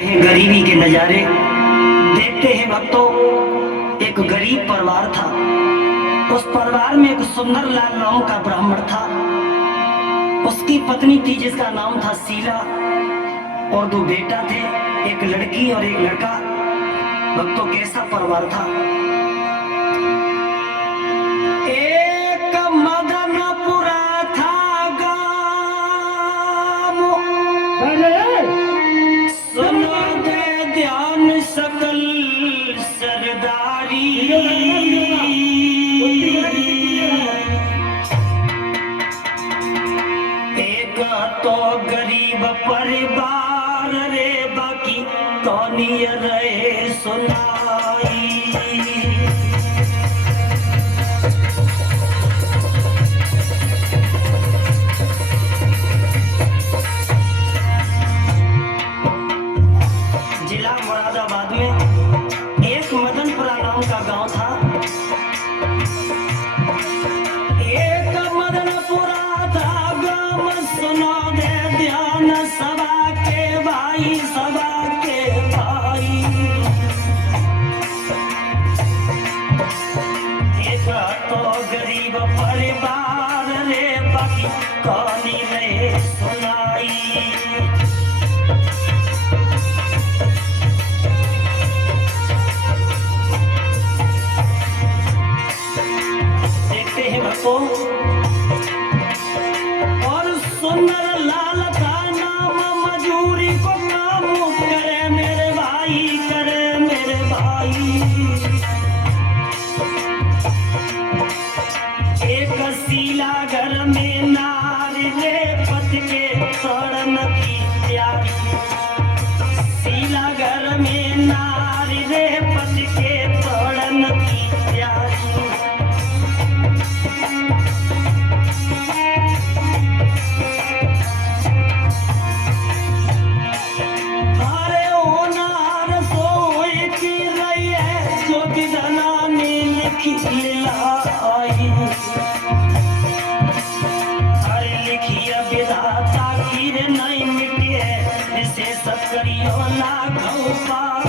गरीबी के नजारे देखते हैं भक्तों। एक गरीब परिवार था। उस परिवार में एक सुंदर लाल नाम का ब्राह्मण था। उसकी पत्नी थी जिसका नाम था शीला, और दो बेटा थे, एक लड़की और एक लड़का। भक्तों कैसा परिवार था। एक मदनपुरा था गाँव, सुनो दे ध्यान सकल सरदारी। एक तो गरीब परिवार रे, बाकी कौनी रहे सुनाई। जिला मुरादाबाद में एक मदनपुरा नाम का गांव था। एक मदनपुरा था गांव, सुनो दे ध्यान सभा के भाई, सभा के भाई। एक तो गरीब परिवार रे, बाकी कहानी नहीं सुनाई। देखते हैं भक्तों, और सुंदर लाल का नाम, मजूरी को काम करे मेरे भाई, करे मेरे भाई। एक शीला घर में नारी रे, पति के शरण की प्यारी। शीला घर में नारी रे, पति के शरण की प्यारी। अरे ओ नार सोई की रही है, जो विधना में लिखी लाई। अरे लिखिए विधाता की रे नहीं मिटी है, इसे सब करियो लाखों पार।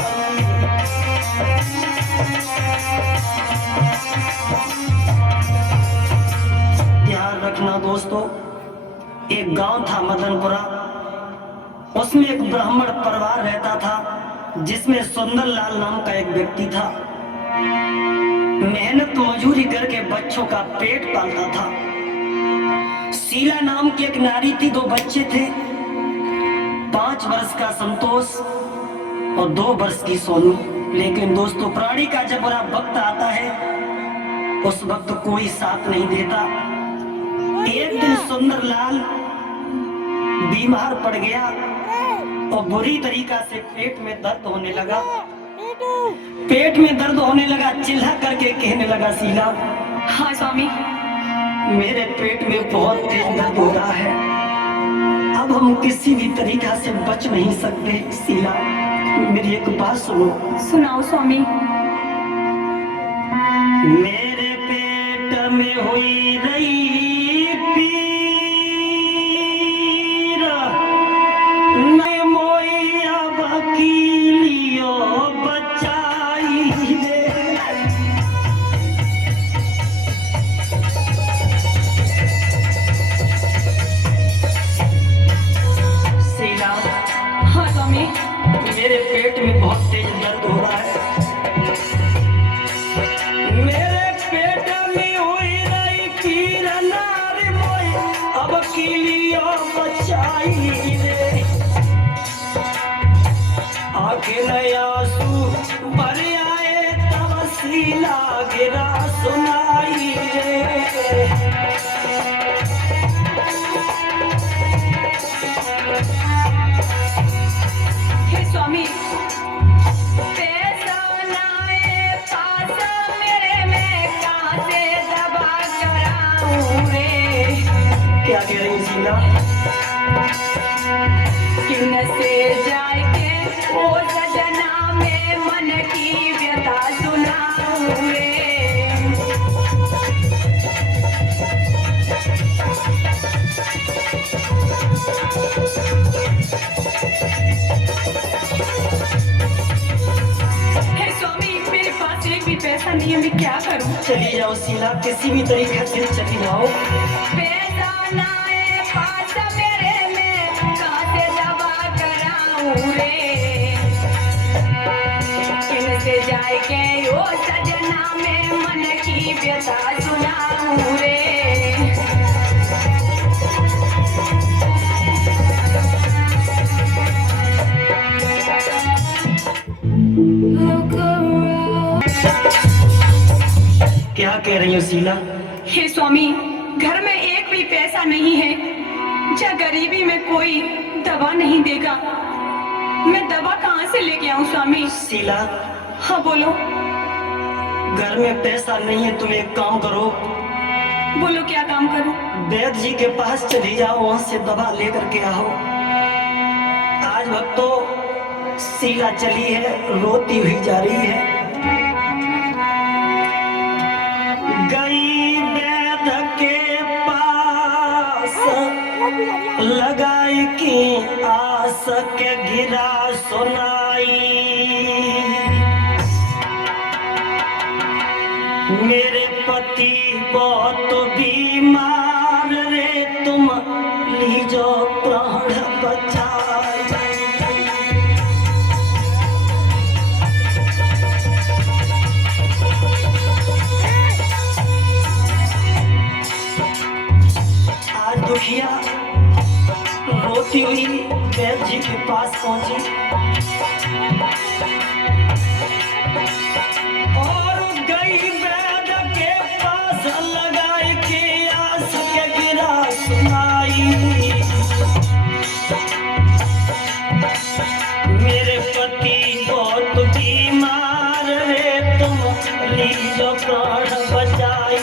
ध्यान रखना दोस्तों, एक गांव था मदनपुरा। उसमें एक ब्राह्मण परिवार रहता था, जिसमें सुंदर लाल नाम का एक व्यक्ति था। मेहनत मजूरी करके बच्चों का पेट पालता था। शीला नाम की एक नारी थी, दो बच्चे थे, 5 वर्ष का संतोष और 2 वर्ष की सोनू। लेकिन दोस्तों, प्राणी का जब बुरा वक्त आता है, उस वक्त कोई साथ नहीं देता। एक दिन सुंदर लाल बीमार पड़ गया और बुरी तरीका से पेट में दर्द होने लगा। पेट में दर्द होने लगा, चिल्ला करके कहने लगा, शीला। हाँ स्वामी। मेरे पेट में बहुत तेज दर्द हो रहा है, अब हम किसी भी तरीका से बच नहीं सकते। शीला, मेरी एक बात सुनो। सुनाओ स्वामी। मेरे पेट में हुई रही पीर, नहीं मोइया वकीलियो बचाई रे। शीला, हाँ स्वामी। मेरे पेट में बहुत तेज दर्द हो रहा है। मेरे पेट में हुई रही पीर, नारी मोई अब किलियो बचाई रे। आखिर आंसू भर आए तब शीला गिरा सुनाई रे। हे स्वामी, पैसा नाए पास मेरे में कहाँ से दबा कराऊं रे। क्या कह रही शीला? किन से जाए के ओ सजना में मन की व्यथा सुनाऊं रे। चली जाओ शीला, किसी भी तरीके से चली जाओ। पैसा ना है पास मेरे में, कहाँ से दवा कराऊं रे। किनसे जाए के ओ सजना में मन की व्यथा सुनाऊं रे। क्या कह रही हो शीला? हे स्वामी, घर में एक भी पैसा नहीं है। क्या गरीबी में कोई दवा नहीं देगा? मैं दवा कहाँ से लेके आऊँ स्वामी? शीला, हाँ बोलो। घर में पैसा नहीं है, तुम एक काम करो, बोलो क्या काम करूँ? वैद्य जी के पास चली जाओ, वहां से दवा लेकर के आओ। आज भक्तों शीला चली है, रोती हुई जा रही है। गई वैद्य के पास, लगाई की आस के गिरा सुनाई। मेरे पति बहुत बीमार रे, तुम लीजो प्राण बचाए। आज दुखिया रोती हुई वैद्य जी के पास पहुंची और गई वैद्य के पास, लगाई के आस के गिरा सुनाई। मेरे पति बहुत बीमार रे, तुम लीजो प्राण बचाई।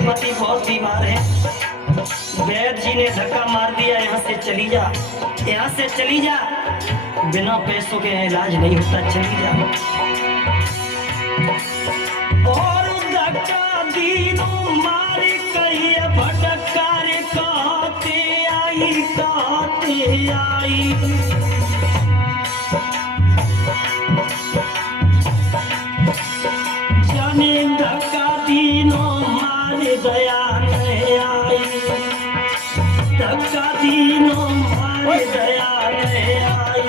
पति बहुत बीमार है, वैद्य जी ने धक्का मार दिया, यहाँ से चली जा, यहाँ से चली जा, बिना पैसों के इलाज नहीं होता, चली जा। और धक्का दीनों मारी कही भटकार, कहते आई कहते आई। जाने धक्का दीनों दया नहीं आई, धक्का दीनों मारे दया नहीं आई।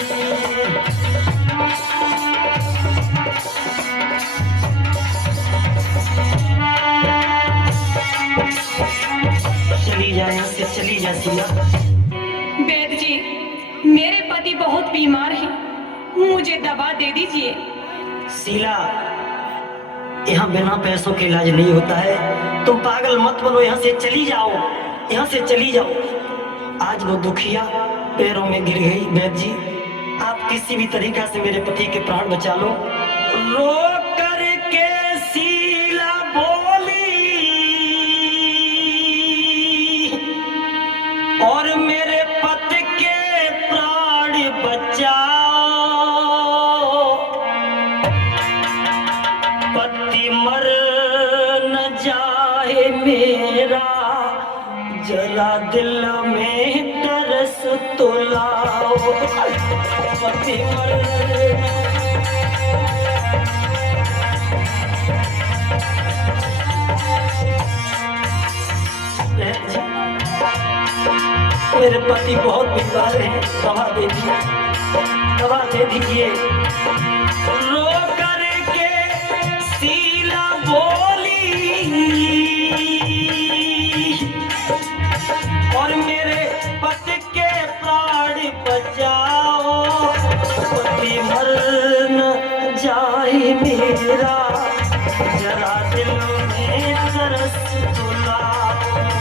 चली जा, यहाँ से चली जा शीला। वैद्य जी, मेरे पति बहुत बीमार हैं, मुझे दवा दे दीजिए। शीला, यहाँ बिना पैसों के इलाज नहीं होता है, तुम पागल मत बनो, यहाँ से चली जाओ, यहाँ से चली जाओ। आज वो दुखिया पैरों में गिर गई। वैद्य जी, आप किसी भी तरीका से मेरे पति के प्राण बचा लो। रो करके शीला बोली और मेरे पति के प्राण बचाओ। पति मर न जाए मेरा, जरा दिल में तरस तो लाओ। पति मर मेरे पति बहुत बीमार है, दवा दे दीजिए, दवा दे दीजिए। रो करके शीला बोली और मेरे पति के प्राण बचाओ। पति मर न जाए मेरा, जरा दिल में तरस तो लाओ।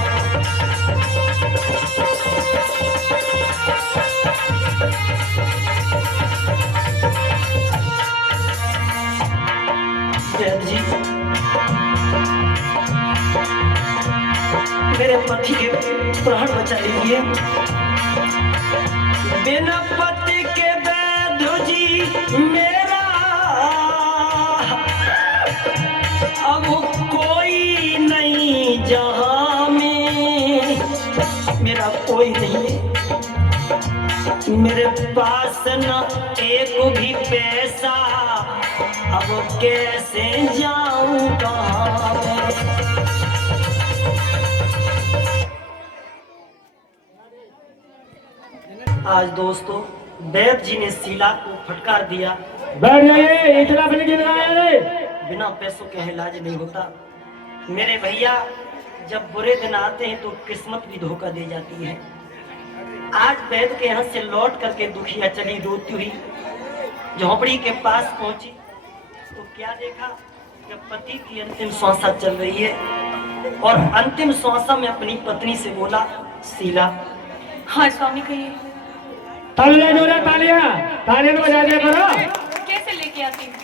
जी, मेरे पति के प्राण बचा लीजिए। बिना पति के वैद्य जी मेरा अब कोई नहीं, जहां में मेरा कोई नहीं है। मेरे पास न एक भी पैसा, अब कैसे जाऊं कहाँ मैं। आज दोस्तों वैद्य जी ने शीला को फटकार दिया। बैठ जाइए, इतना भी नहीं गिर रहा है। बिना पैसों के इलाज नहीं होता। मेरे भैया, जब बुरे दिन आते हैं तो किस्मत भी धोखा दे जाती है। आज वैद्य के यहाँ से लौट करके दुखिया चली रोती हुई झोपड़ी के पास पहुंची तो क्या देखा कि पति की अंतिम श्वासा चल रही है और अंतिम श्वासा में अपनी पत्नी से बोला, शीला। हाँ स्वामी कहिए। तालियां जो है, तालियां तालियां तो बजा दिया करो। कैसे लेके आती हूँ?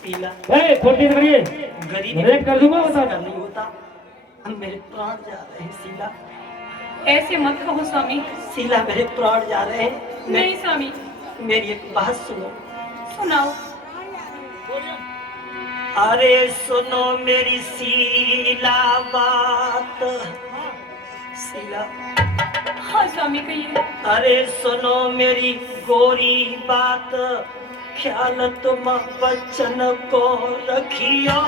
शीला, थोड़ी देर करिए, गरीब रेट कर दूंगा बता। नहीं होता, हम मेरे प्राण जा रहे हैं शीला। ऐसे मत कहो स्वामी। शीला, मेरे प्राण जा रहे हैं। नहीं स्वामी। मेरी एक बात सुनो। सुनाओ। अरे सुनो मेरी शीला बात। शीला। हाँ स्वामी कहिए। अरे सुनो मेरी गोरी बात, ख्याल तुम बच्चन को रखियो।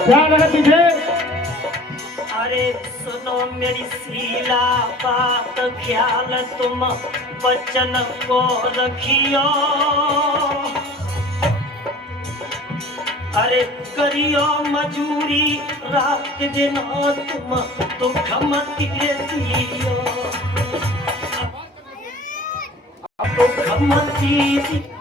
ध्यान रखा पीछे। अरे सुनो मेरी शीला बात, ख्याल तुम बच्चन को रखियो। अरे करियो मजूरी रात दिन तुम दुख मत दियो, दुख मत दियो।